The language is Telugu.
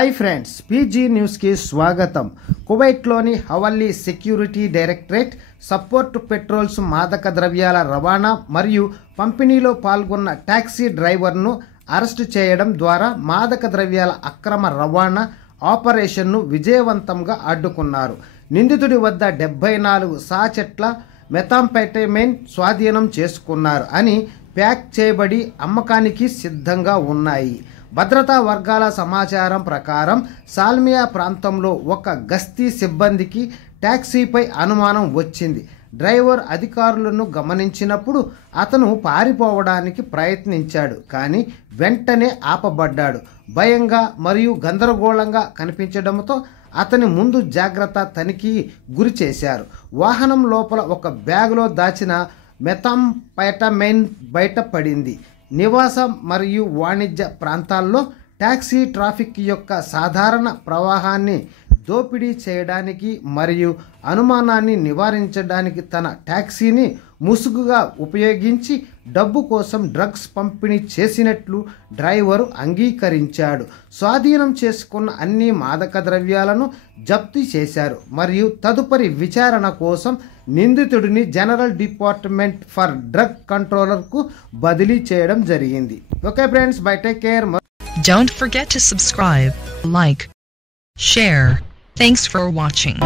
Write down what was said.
హాయ్ ఫ్రెండ్స్, పీజీ న్యూస్కి స్వాగతం. కువైట్లోని Hawally security directorate support patrols మాదక ద్రవ్యాల రవాణా మరియు పంపిణీలో పాల్గొన్న టాక్సీ డ్రైవర్ను అరెస్టు చేయడం ద్వారా మాదక ద్రవ్యాల అక్రమ రవాణా ఆపరేషన్ను విజయవంతంగా అడ్డుకున్నారు. నిందితుడి వద్ద 74 సాచెట్ల మెథాంఫెటమైన్ స్వాధీనం చేసుకున్నారు అని ప్యాక్ చేయబడి అమ్మకానికి సిద్ధంగా ఉన్నాయి. భద్రతా వర్గాల సమాచారం ప్రకారం సాల్మియా ప్రాంతంలో ఒక గస్తీ సిబ్బందికి ట్యాక్సీపై అనుమానం వచ్చింది. డ్రైవర్ అధికారులను గమనించినప్పుడు అతను పారిపోవడానికి ప్రయత్నించాడు, కానీ వెంటనే ఆపబడ్డాడు. భయంగా మరియు గందరగోళంగా కనిపించడంతో అతని ముందు జాగ్రత్త తనిఖీ గురి చేశారు. వాహనం లోపల ఒక బ్యాగులో దాచిన మెథాంఫెటమైన్ బయటపడింది. నివాస మరియు వాణిజ్య ప్రాంతాల్లో టాక్సీ ట్రాఫిక్ యొక్క సాధారణ ప్రవాహాన్ని దోపిడీ చేయడానికి మరియు అనుమానాన్ని నివారించడానికి తన టాక్సీని ముసుగుగా ఉపయోగించి డబ్బు కోసం డ్రగ్స్ పంపిణీ చేసినట్లు డ్రైవరు అంగీకరించాడు. స్వాధీనం చేసుకున్న అన్ని మాదక ద్రవ్యాలను జప్తు చేశారు మరియు తదుపరి విచారణ కోసం నిందితుడిని జనరల్ డిపార్ట్మెంట్ ఫర్ డ్రగ్ కంట్రోలర్కు బదిలీ చేయడం జరిగింది. Okay friends, by, take care. Don't forget to subscribe, like, share. Thanks for watching.